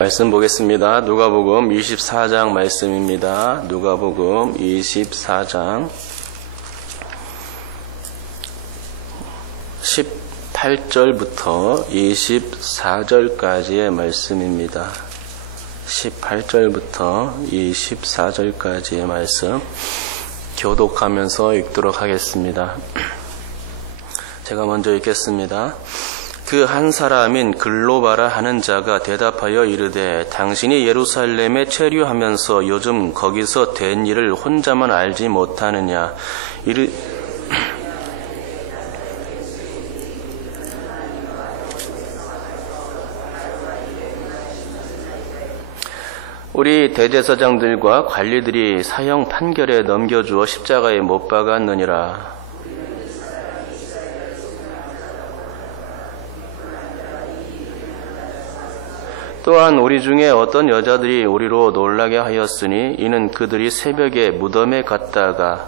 말씀 보겠습니다. 누가복음 24장 말씀입니다. 누가복음 24장 18절부터 24절까지의 말씀입니다. 18절부터 24절까지의 말씀 교독하면서 읽도록 하겠습니다. 제가 먼저 읽겠습니다. 그 한 사람인 글로바라 하는 자가 대답하여 이르되 당신이 예루살렘에 체류하면서 요즘 거기서 된 일을 혼자만 알지 못하느냐. 우리 대제사장들과 관리들이 사형 판결에 넘겨주어 십자가에 못 박았느니라. 또한 우리 중에 어떤 여자들이 우리로 놀라게 하였으니 이는 그들이 새벽에 무덤에 갔다가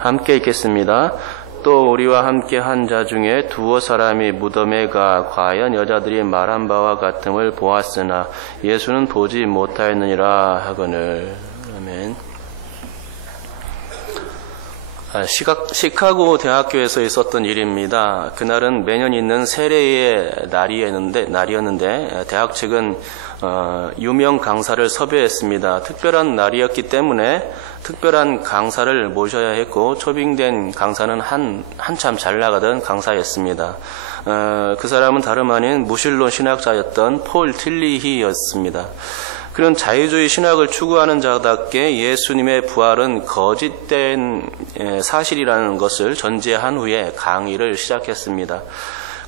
함께 읽겠습니다. 또 우리와 함께 한 자 중에 두어 사람이 무덤에 가 과연 여자들이 말한 바와 같음을 보았으나 예수는 보지 못하였느니라 하거늘. 아멘. 시카고 대학교에서 있었던 일입니다. 그날은 매년 있는 세례의 날이었는데 대학 측은 유명 강사를 섭외했습니다. 특별한 날이었기 때문에 특별한 강사를 모셔야 했고 초빙된 강사는 한참 잘 나가던 강사였습니다. 그 사람은 다름 아닌 무신론 신학자였던 폴 틸리히였습니다. 그런 자유주의 신학을 추구하는 자답게 예수님의 부활은 거짓된 사실이라는 것을 전제한 후에 강의를 시작했습니다.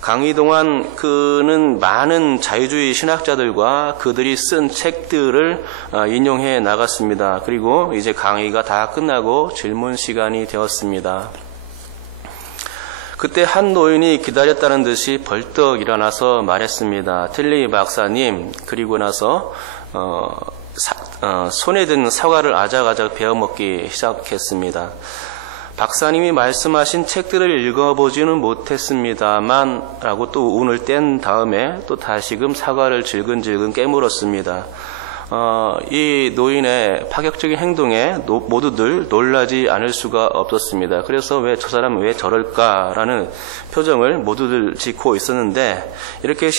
강의 동안 그는 많은 자유주의 신학자들과 그들이 쓴 책들을 인용해 나갔습니다. 그리고 이제 강의가 다 끝나고 질문 시간이 되었습니다. 그때 한 노인이 기다렸다는 듯이 벌떡 일어나서 말했습니다. 틸리 박사님, 그리고 나서 손에 든 사과를 아작아작 베어먹기 시작했습니다. 박사님이 말씀하신 책들을 읽어보지는 못했습니다만 라고 또 운을 뗀 다음에 또 다시금 사과를 질근질근 깨물었습니다. 이 노인의 파격적인 행동에 모두들 놀라지 않을 수가 없었습니다. 그래서 왜 저 사람은 왜 저럴까라는 표정을 모두들 짓고 있었는데 이렇게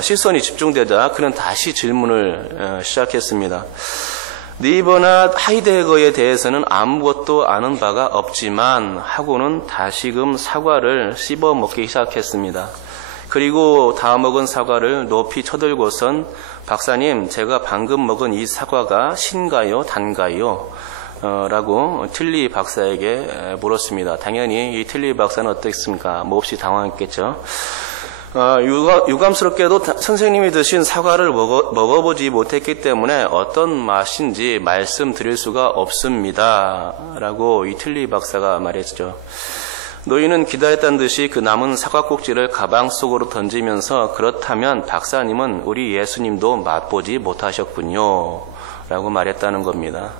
시선이 집중되자 그는 다시 질문을 시작했습니다. 니버나 하이데거에 대해서는 아무것도 아는 바가 없지만 하고는 다시금 사과를 씹어 먹기 시작했습니다. 그리고 다 먹은 사과를 높이 쳐들고선 박사님, 제가 방금 먹은 이 사과가 신가요? 단가요? 라고 틸리 박사에게 물었습니다. 당연히 이 틸리 박사는 어떻습니까? 몹시 당황했겠죠. 유감스럽게도 선생님이 드신 사과를 먹어보지 못했기 때문에 어떤 맛인지 말씀드릴 수가 없습니다. 라고 이 틸리 박사가 말했죠. 노인은 기다렸다는 듯이 그 남은 사과 꼭지를 가방 속으로 던지면서 그렇다면 박사님은 우리 예수님도 맛보지 못하셨군요. 라고 말했다는 겁니다.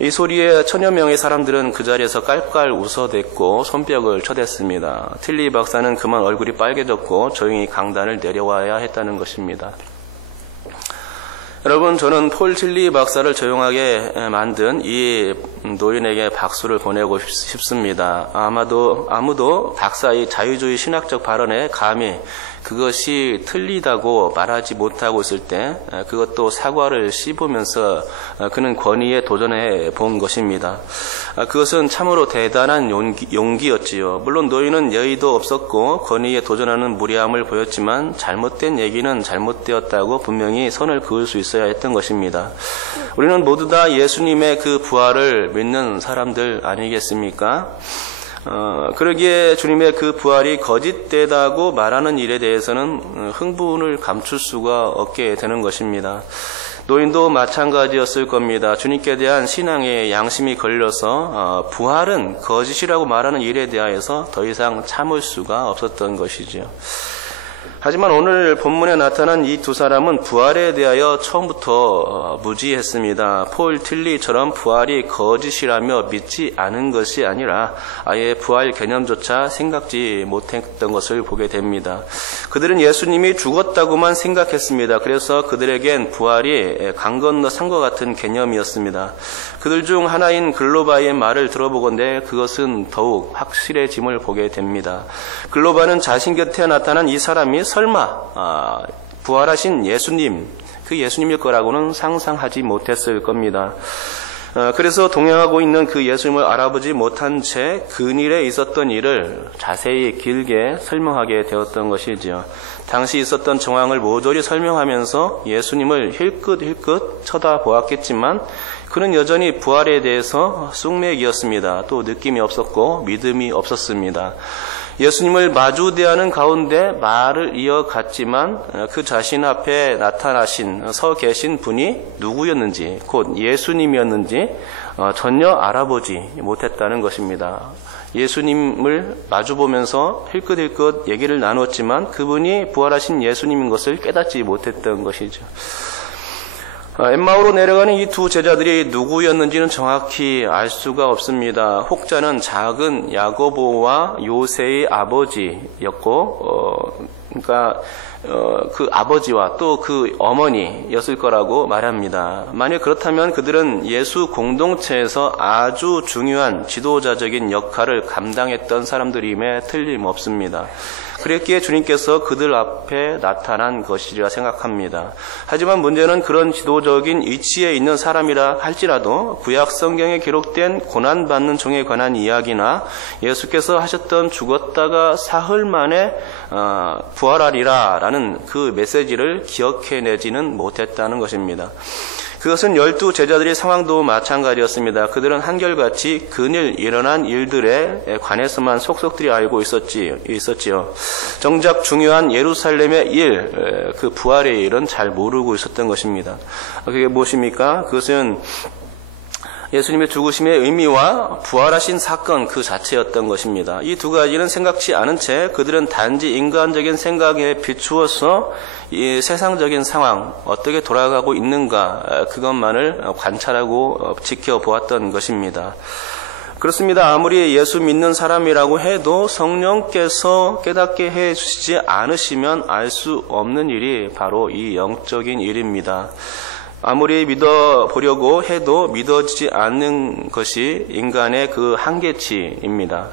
이 소리에 천여 명의 사람들은 그 자리에서 깔깔 웃어댔고 손뼉을 쳐댔습니다. 틸리 박사는 그만 얼굴이 빨개졌고 조용히 강단을 내려와야 했다는 것입니다. 여러분, 저는 폴 틸리 박사를 조용하게 만든 이 노인에게 박수를 보내고 싶습니다. 아무도 박사의 자유주의 신학적 발언에 감히 그것이 틀리다고 말하지 못하고 있을 때 그것도 사과를 씹으면서 그는 권위에 도전해 본 것입니다. 그것은 참으로 대단한 용기였지요. 물론 노인은 여의도 없었고 권위에 도전하는 무례함을 보였지만 잘못된 얘기는 잘못되었다고 분명히 선을 그을 수 있어야 했던 것입니다. 우리는 모두 다 예수님의 그 부활을 믿는 사람들 아니겠습니까? 그러기에 주님의 그 부활이 거짓되다고 말하는 일에 대해서는 흥분을 감출 수가 없게 되는 것입니다. 노인도 마찬가지였을 겁니다. 주님께 대한 신앙의 양심이 걸려서 부활은 거짓이라고 말하는 일에 대하여서 더 이상 참을 수가 없었던 것이죠. 하지만 오늘 본문에 나타난 이 두 사람은 부활에 대하여 처음부터 무지했습니다. 폴 틸리처럼 부활이 거짓이라며 믿지 않은 것이 아니라 아예 부활 개념조차 생각지 못했던 것을 보게 됩니다. 그들은 예수님이 죽었다고만 생각했습니다. 그래서 그들에겐 부활이 강 건너 산과 같은 개념이었습니다. 그들 중 하나인 글로바의 말을 들어보건대 그것은 더욱 확실해짐을 보게 됩니다. 글로바는 자신 곁에 나타난 이 사람이 설마 부활하신 예수님, 그 예수님일 거라고는 상상하지 못했을 겁니다. 그래서 동행하고 있는 그 예수님을 알아보지 못한 채 근일에 있었던 일을 자세히 길게 설명하게 되었던 것이지요. 당시 있었던 정황을 모조리 설명하면서 예수님을 힐끗힐끗 쳐다보았겠지만 그는 여전히 부활에 대해서 쑥맥이었습니다. 또 느낌이 없었고 믿음이 없었습니다. 예수님을 마주 대하는 가운데 말을 이어갔지만 그 자신 앞에 서 계신 분이 누구였는지, 곧 예수님이었는지 전혀 알아보지 못했다는 것입니다. 예수님을 마주보면서 힐끗힐끗 얘기를 나눴지만 그분이 부활하신 예수님인 것을 깨닫지 못했던 것이죠. 엠마오로 내려가는 이 두 제자들이 누구였는지는 정확히 알 수가 없습니다. 혹자는 작은 야고보와 요새의 아버지였고, 그 아버지와 또 그 어머니였을 거라고 말합니다. 만약 그렇다면 그들은 예수 공동체에서 아주 중요한 지도자적인 역할을 감당했던 사람들임에 틀림없습니다. 그랬기에 주님께서 그들 앞에 나타난 것이라 생각합니다. 하지만 문제는 그런 지도적인 위치에 있는 사람이라 할지라도 구약 성경에 기록된 고난받는 종에 관한 이야기나 예수께서 하셨던 죽었다가 사흘 만에 부활하리라 라는 그 메시지를 기억해내지는 못했다는 것입니다. 그것은 12 제자들의 상황도 마찬가지였습니다. 그들은 한결같이 그늘 일어난 일들에 관해서만 속속들이 알고 있었지요. 정작 중요한 예루살렘의 일, 그 부활의 일은 잘 모르고 있었던 것입니다. 그게 무엇입니까? 그것은 예수님의 죽으심의 의미와 부활하신 사건 그 자체였던 것입니다. 이 두 가지는 생각지 않은 채 그들은 단지 인간적인 생각에 비추어서 이 세상적인 상황, 어떻게 돌아가고 있는가 그것만을 관찰하고 지켜보았던 것입니다. 그렇습니다. 아무리 예수 믿는 사람이라고 해도 성령께서 깨닫게 해주시지 않으시면 알 수 없는 일이 바로 이 영적인 일입니다. 아무리 믿어보려고 해도 믿어지지 않는 것이 인간의 그 한계치입니다.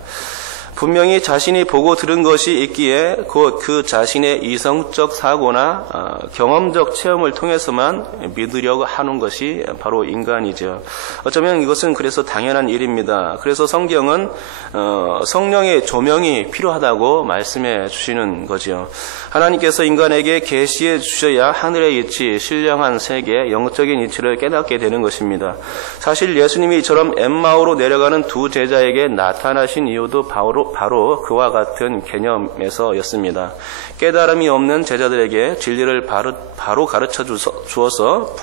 분명히 자신이 보고 들은 것이 있기에 곧 그 자신의 이성적 사고나 경험적 체험을 통해서만 믿으려고 하는 것이 바로 인간이죠. 어쩌면 이것은 그래서 당연한 일입니다. 그래서 성경은 성령의 조명이 필요하다고 말씀해 주시는 거죠. 하나님께서 인간에게 계시해 주셔야 하늘의 이치, 신령한 세계, 영적인 이치를 깨닫게 되는 것입니다. 사실 예수님이 이처럼 엠마오로 내려가는 두 제자에게 나타나신 이유도 바로 그와 같은 개념에서였습니다. 깨달음이 없는 제자들에게 진리를 바로 가르쳐 주어서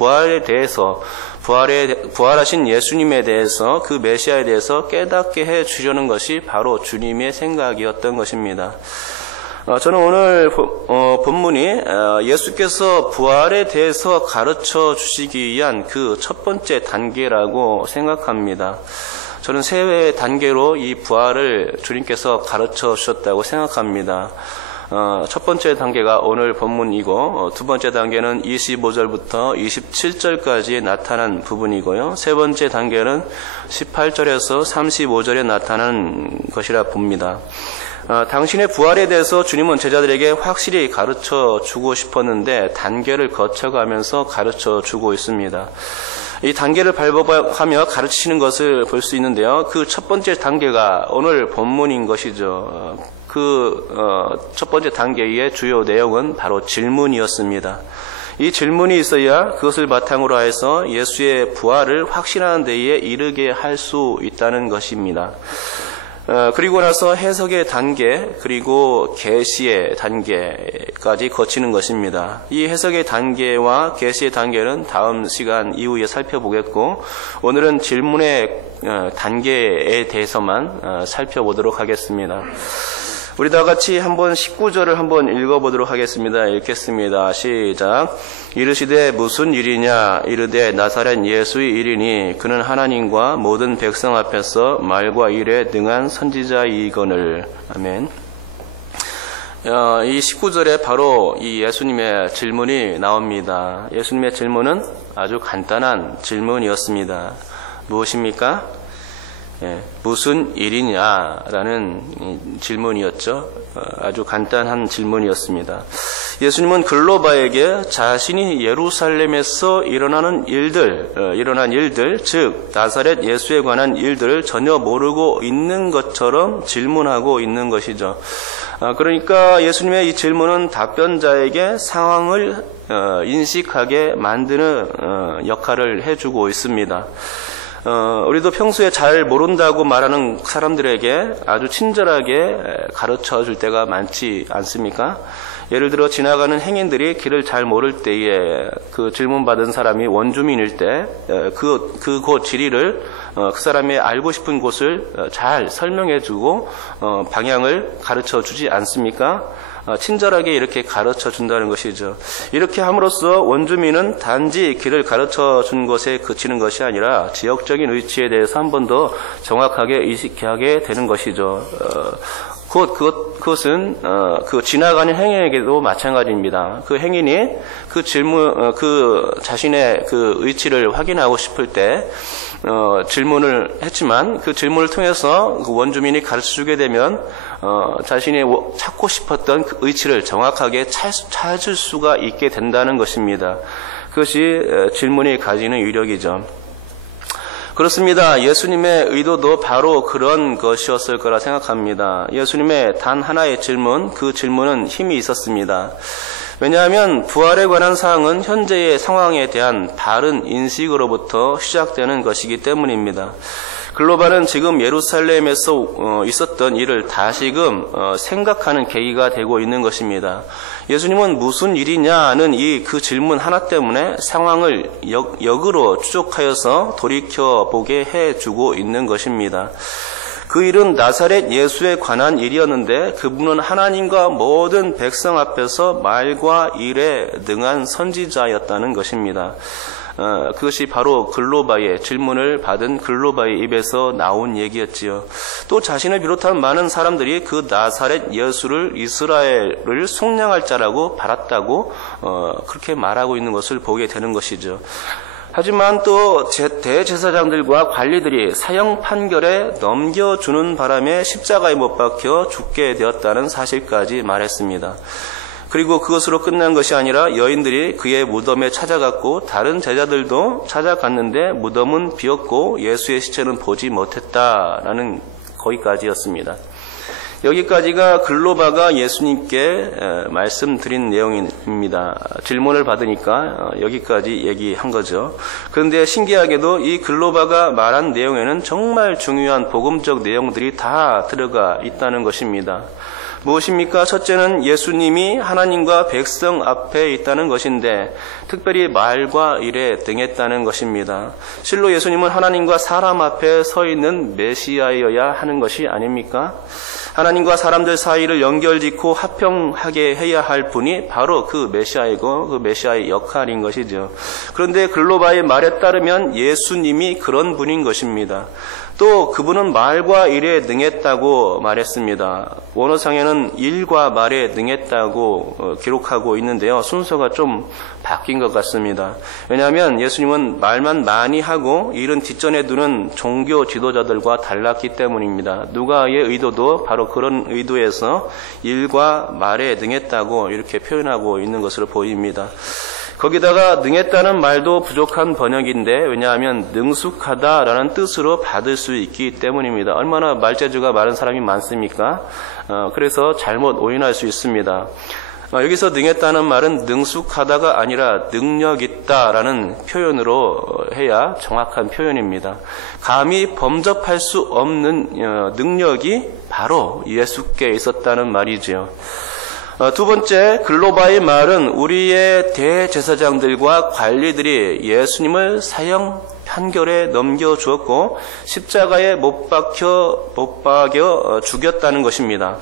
부활하신 예수님에 대해서 그 메시아에 대해서 깨닫게 해 주려는 것이 바로 주님의 생각이었던 것입니다. 저는 오늘 본문이 예수께서 부활에 대해서 가르쳐 주시기 위한 그 첫 번째 단계라고 생각합니다. 저는 세 단계로 이 부활을 주님께서 가르쳐 주셨다고 생각합니다. 첫 번째 단계가 오늘 본문이고 두 번째 단계는 25절부터 27절까지 나타난 부분이고요. 세 번째 단계는 18절에서 35절에 나타난 것이라 봅니다. 당신의 부활에 대해서 주님은 제자들에게 확실히 가르쳐 주고 싶었는데 단계를 거쳐가면서 가르쳐 주고 있습니다. 이 단계를 밟아가며 가르치시는 것을 볼 수 있는데요. 그 첫 번째 단계가 오늘 본문인 것이죠. 첫 번째 단계의 주요 내용은 바로 질문이었습니다. 이 질문이 있어야 그것을 바탕으로 해서 예수의 부활을 확신하는 데에 이르게 할 수 있다는 것입니다. 그리고 나서 해석의 단계, 그리고 계시의 단계까지 거치는 것입니다. 이 해석의 단계와 계시의 단계는 다음 시간 이후에 살펴보겠고, 오늘은 질문의 단계에 대해서만 살펴보도록 하겠습니다. 우리 다 같이 한번 19절을 한번 읽어보도록 하겠습니다. 읽겠습니다. 시작. 이르시되 무슨 일이냐? 이르되 나사렛 예수의 일이니 그는 하나님과 모든 백성 앞에서 말과 일에 능한 선지자이거늘. 아멘. 이 19절에 바로 이 예수님의 질문이 나옵니다. 예수님의 질문은 아주 간단한 질문이었습니다. 무엇입니까? 무슨 일이냐라는 질문이었죠. 아주 간단한 질문이었습니다. 예수님은 글로바에게 자신이 예루살렘에서 일어난 일들, 즉 나사렛 예수에 관한 일들을 전혀 모르고 있는 것처럼 질문하고 있는 것이죠. 그러니까 예수님의 이 질문은 답변자에게 상황을 인식하게 만드는 역할을 해주고 있습니다. 우리도 평소에 잘 모른다고 말하는 사람들에게 아주 친절하게 가르쳐 줄 때가 많지 않습니까? 예를 들어 지나가는 행인들이 길을 잘 모를 때에 그 질문받은 사람이 원주민일 때 그곳 지리를 그 사람의 알고 싶은 곳을 잘 설명해 주고 방향을 가르쳐 주지 않습니까? 친절하게 이렇게 가르쳐 준다는 것이죠. 이렇게 함으로써 원주민은 단지 길을 가르쳐 준 것에 그치는 것이 아니라 지역적인 위치에 대해서 한 번 더 정확하게 인식하게 되는 것이죠. 그것은 그 지나가는 행인에게도 마찬가지입니다. 그 행인이 그 자신의 그 위치를 확인하고 싶을 때 질문을 했지만 그 질문을 통해서 그 원주민이 가르쳐주게 되면 자신이 찾고 싶었던 그 위치를 정확하게 찾을 수가 있게 된다는 것입니다. 그것이 질문이 가지는 위력이죠. 그렇습니다. 예수님의 의도도 바로 그런 것이었을 거라 생각합니다. 예수님의 단 하나의 질문, 그 질문은 힘이 있었습니다. 왜냐하면 부활에 관한 사항은 현재의 상황에 대한 바른 인식으로부터 시작되는 것이기 때문입니다. 글로바는 지금 예루살렘에서 있었던 일을 다시금 생각하는 계기가 되고 있는 것입니다. 예수님은 무슨 일이냐는 그 질문 하나 때문에 상황을 역으로 추적하여서 돌이켜보게 해주고 있는 것입니다. 그 일은 나사렛 예수에 관한 일이었는데 그분은 하나님과 모든 백성 앞에서 말과 일에 능한 선지자였다는 것입니다. 그것이 바로 글로바의 질문을 받은 글로바의 입에서 나온 얘기였지요. 또 자신을 비롯한 많은 사람들이 그 나사렛 예수를 이스라엘을 속량할 자라고 바랐다고 그렇게 말하고 있는 것을 보게 되는 것이죠. 하지만 또 대제사장들과 관리들이 사형 판결에 넘겨주는 바람에 십자가에 못 박혀 죽게 되었다는 사실까지 말했습니다. 그리고 그것으로 끝난 것이 아니라 여인들이 그의 무덤에 찾아갔고 다른 제자들도 찾아갔는데 무덤은 비었고 예수의 시체는 보지 못했다라는 거기까지였습니다. 여기까지가 글로바가 예수님께 말씀드린 내용입니다. 질문을 받으니까 여기까지 얘기한 거죠. 그런데 신기하게도 이 글로바가 말한 내용에는 정말 중요한 복음적 내용들이 다 들어가 있다는 것입니다. 무엇입니까? 첫째는 예수님이 하나님과 백성 앞에 있다는 것인데 특별히 말과 일에 등했다는 것입니다. 실로 예수님은 하나님과 사람 앞에 서 있는 메시아여야 하는 것이 아닙니까? 하나님과 사람들 사이를 연결짓고 화평하게 해야 할 분이 바로 그 메시아이고 그 메시아의 역할인 것이죠. 그런데 글로바의 말에 따르면 예수님이 그런 분인 것입니다. 또 그분은 말과 일에 능했다고 말했습니다. 원어상에는 일과 말에 능했다고 기록하고 있는데요. 순서가 좀 바뀐 것 같습니다. 왜냐하면 예수님은 말만 많이 하고 일은 뒷전에 두는 종교 지도자들과 달랐기 때문입니다. 누가의 의도도 바로 그런 의도에서 일과 말에 능했다고 이렇게 표현하고 있는 것으로 보입니다. 거기다가 능했다는 말도 부족한 번역인데 왜냐하면 능숙하다라는 뜻으로 받을 수 있기 때문입니다. 얼마나 말재주가 많은 사람이 많습니까? 그래서 잘못 오인할 수 있습니다. 여기서 능했다는 말은 능숙하다가 아니라 능력있다라는 표현으로 해야 정확한 표현입니다. 감히 범접할 수 없는 능력이 바로 예수께 있었다는 말이지요. 두 번째, 글로바의 말은 우리의 대제사장들과 관리들이 예수님을 사형 판결에 넘겨주었고 십자가에 못 박여 죽였다는 것입니다.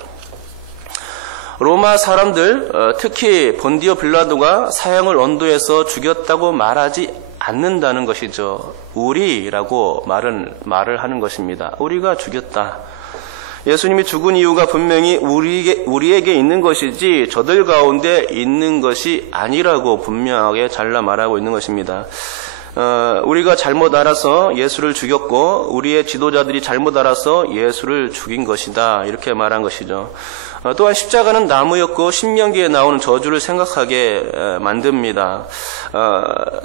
로마 사람들, 특히 본디오 빌라도가 사형을 언도해서 죽였다고 말하지 않는다는 것이죠. 우리라고 말을 하는 것입니다. 우리가 죽였다. 예수님이 죽은 이유가 분명히 우리에게 있는 것이지 저들 가운데 있는 것이 아니라고 분명하게 잘라 말하고 있는 것입니다. 우리가 잘못 알아서 예수를 죽였고 우리의 지도자들이 잘못 알아서 예수를 죽인 것이다. 이렇게 말한 것이죠. 또한 십자가는 나무였고 신명기에 나오는 저주를 생각하게 만듭니다.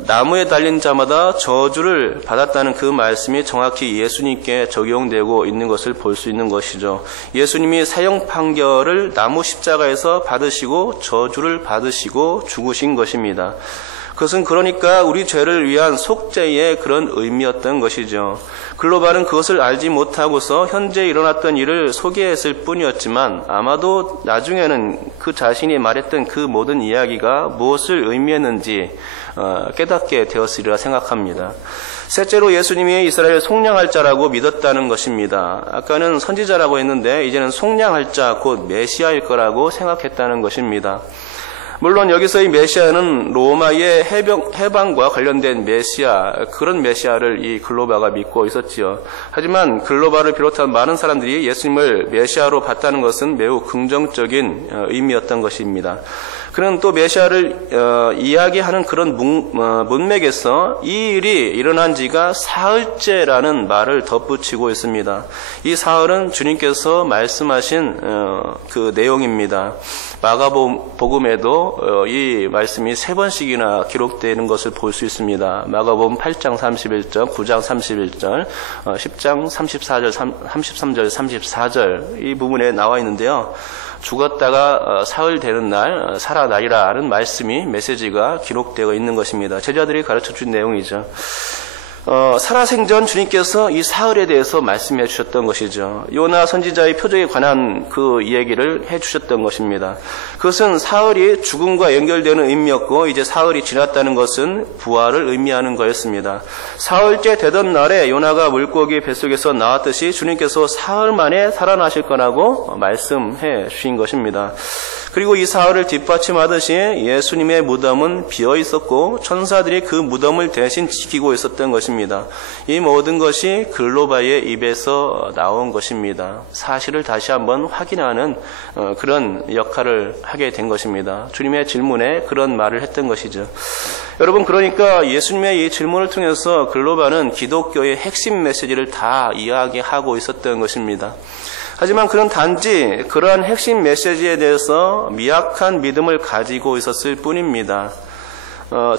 나무에 달린 자마다 저주를 받았다는 그 말씀이 정확히 예수님께 적용되고 있는 것을 볼 수 있는 것이죠. 예수님이 사형 판결을 나무 십자가에서 받으시고 저주를 받으시고 죽으신 것입니다. 그것은 그러니까 우리 죄를 위한 속죄의 그런 의미였던 것이죠. 글로발은 그것을 알지 못하고서 현재 일어났던 일을 소개했을 뿐이었지만 아마도 나중에는 그 자신이 말했던 그 모든 이야기가 무엇을 의미했는지 깨닫게 되었으리라 생각합니다. 셋째로 예수님이 이스라엘 속량할 자라고 믿었다는 것입니다. 아까는 선지자라고 했는데 이제는 속량할 자, 곧 메시아일 거라고 생각했다는 것입니다. 물론 여기서의 메시아는 로마의 해방과 관련된 메시아, 그런 메시아를 이 글로바가 믿고 있었지요. 하지만 글로바를 비롯한 많은 사람들이 예수님을 메시아로 봤다는 것은 매우 긍정적인 의미였던 것입니다. 그는 또 메시아를 이야기하는 그런 문맥에서 이 일이 일어난 지가 사흘째라는 말을 덧붙이고 있습니다. 이 사흘은 주님께서 말씀하신 그 내용입니다. 마가복음에도 이 말씀이 3번씩이나 기록되는 것을 볼 수 있습니다. 마가복음 8장 31절, 9장 31절, 10장 34절, 33절, 34절 이 부분에 나와 있는데요. 죽었다가 사흘 되는 날 살아나리라 하는 말씀이 메시지가 기록되어 있는 것입니다. 제자들이 가르쳐준 내용이죠. 살아생전 주님께서 이 사흘에 대해서 말씀해 주셨던 것이죠. 요나 선지자의 표적에 관한 그 얘기를 해 주셨던 것입니다. 그것은 사흘이 죽음과 연결되는 의미였고 이제 사흘이 지났다는 것은 부활을 의미하는 거였습니다. 사흘째 되던 날에 요나가 물고기 뱃속에서 나왔듯이 주님께서 사흘 만에 살아나실 거라고 말씀해 주신 것입니다. 그리고 이 사흘을 뒷받침하듯이 예수님의 무덤은 비어 있었고 천사들이 그 무덤을 대신 지키고 있었던 것입니다. 이 모든 것이 글로바의 입에서 나온 것입니다. 사실을 다시 한번 확인하는 그런 역할을 하게 된 것입니다. 주님의 질문에 그런 말을 했던 것이죠. 여러분, 그러니까 예수님의 이 질문을 통해서 글로바는 기독교의 핵심 메시지를 다 이야기하고 있었던 것입니다. 하지만 그는 단지 그러한 핵심 메시지에 대해서 미약한 믿음을 가지고 있었을 뿐입니다.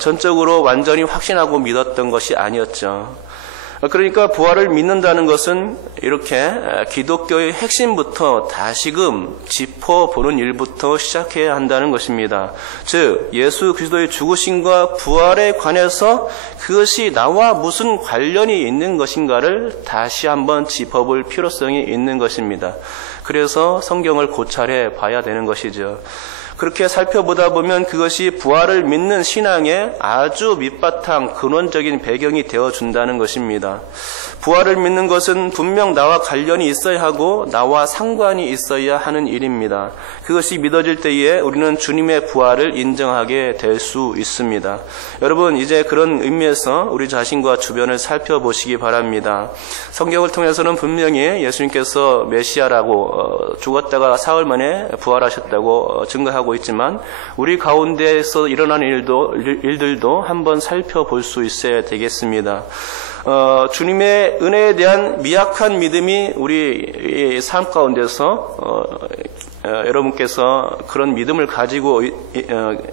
전적으로 완전히 확신하고 믿었던 것이 아니었죠. 그러니까 부활을 믿는다는 것은 이렇게 기독교의 핵심부터 다시금 짚어보는 일부터 시작해야 한다는 것입니다. 즉 예수 그리스도의 죽으심과 부활에 관해서 그것이 나와 무슨 관련이 있는 것인가를 다시 한번 짚어볼 필요성이 있는 것입니다. 그래서 성경을 고찰해 봐야 되는 것이죠. 그렇게 살펴보다 보면 그것이 부활을 믿는 신앙의 아주 밑바탕 근원적인 배경이 되어준다는 것입니다. 부활을 믿는 것은 분명 나와 관련이 있어야 하고 나와 상관이 있어야 하는 일입니다. 그것이 믿어질 때에 우리는 주님의 부활을 인정하게 될 수 있습니다. 여러분, 이제 그런 의미에서 우리 자신과 주변을 살펴보시기 바랍니다. 성경을 통해서는 분명히 예수님께서 메시아라고 죽었다가 사흘 만에 부활하셨다고 증거하고 있지만 우리 가운데에서 일어나는 일들도 한번 살펴볼 수 있어야 되겠습니다. 주님의 은혜에 대한 미약한 믿음이 우리 삶 가운데서 여러분께서 그런 믿음을 가지고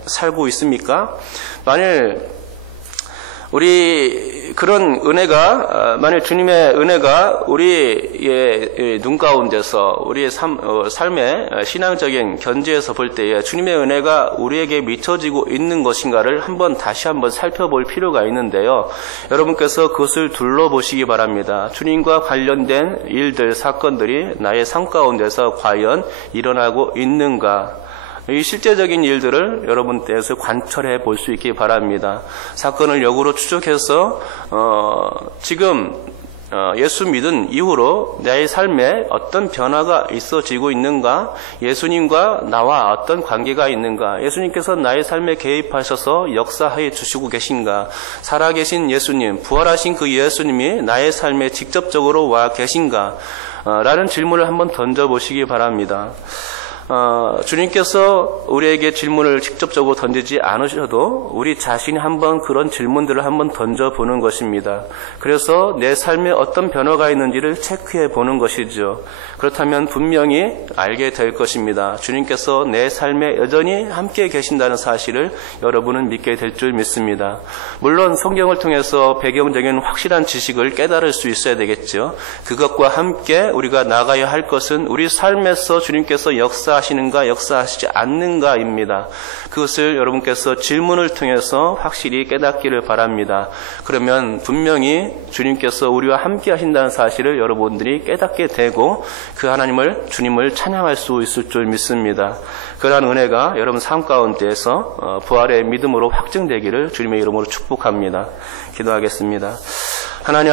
살고 있습니까? 만일 우리 그런 은혜가 만일 주님의 은혜가 우리의 눈 가운데서 우리의 삶의 신앙적인 견지에서 볼 때에 주님의 은혜가 우리에게 미쳐지고 있는 것인가를 다시 한번 살펴볼 필요가 있는데요. 여러분께서 그것을 둘러보시기 바랍니다. 주님과 관련된 일들, 사건들이 나의 삶 가운데서 과연 일어나고 있는가? 이 실제적인 일들을 여러분께서 관찰해 볼 수 있기 바랍니다. 사건을 역으로 추적해서 지금 예수 믿은 이후로 내 삶에 어떤 변화가 있어지고 있는가? 예수님과 나와 어떤 관계가 있는가? 예수님께서 나의 삶에 개입하셔서 역사해 주시고 계신가? 살아계신 예수님, 부활하신 그 예수님이 나의 삶에 직접적으로 와 계신가? 라는 질문을 한번 던져보시기 바랍니다. 주님께서 우리에게 질문을 직접적으로 던지지 않으셔도 우리 자신이 한번 그런 질문들을 한번 던져보는 것입니다. 그래서 내 삶에 어떤 변화가 있는지를 체크해 보는 것이죠. 그렇다면 분명히 알게 될 것입니다. 주님께서 내 삶에 여전히 함께 계신다는 사실을 여러분은 믿게 될 줄 믿습니다. 물론 성경을 통해서 배경적인 확실한 지식을 깨달을 수 있어야 되겠죠. 그것과 함께 우리가 나가야 할 것은 우리 삶에서 주님께서 역사하시는가 역사하시지 않는가입니다. 그것을 여러분께서 질문을 통해서 확실히 깨닫기를 바랍니다. 그러면 분명히 주님께서 우리와 함께 하신다는 사실을 여러분들이 깨닫게 되고 그 하나님을, 주님을 찬양할 수 있을 줄 믿습니다. 그러한 은혜가 여러분 삶 가운데에서 부활의 믿음으로 확증되기를 주님의 이름으로 축복합니다. 기도하겠습니다. 하나님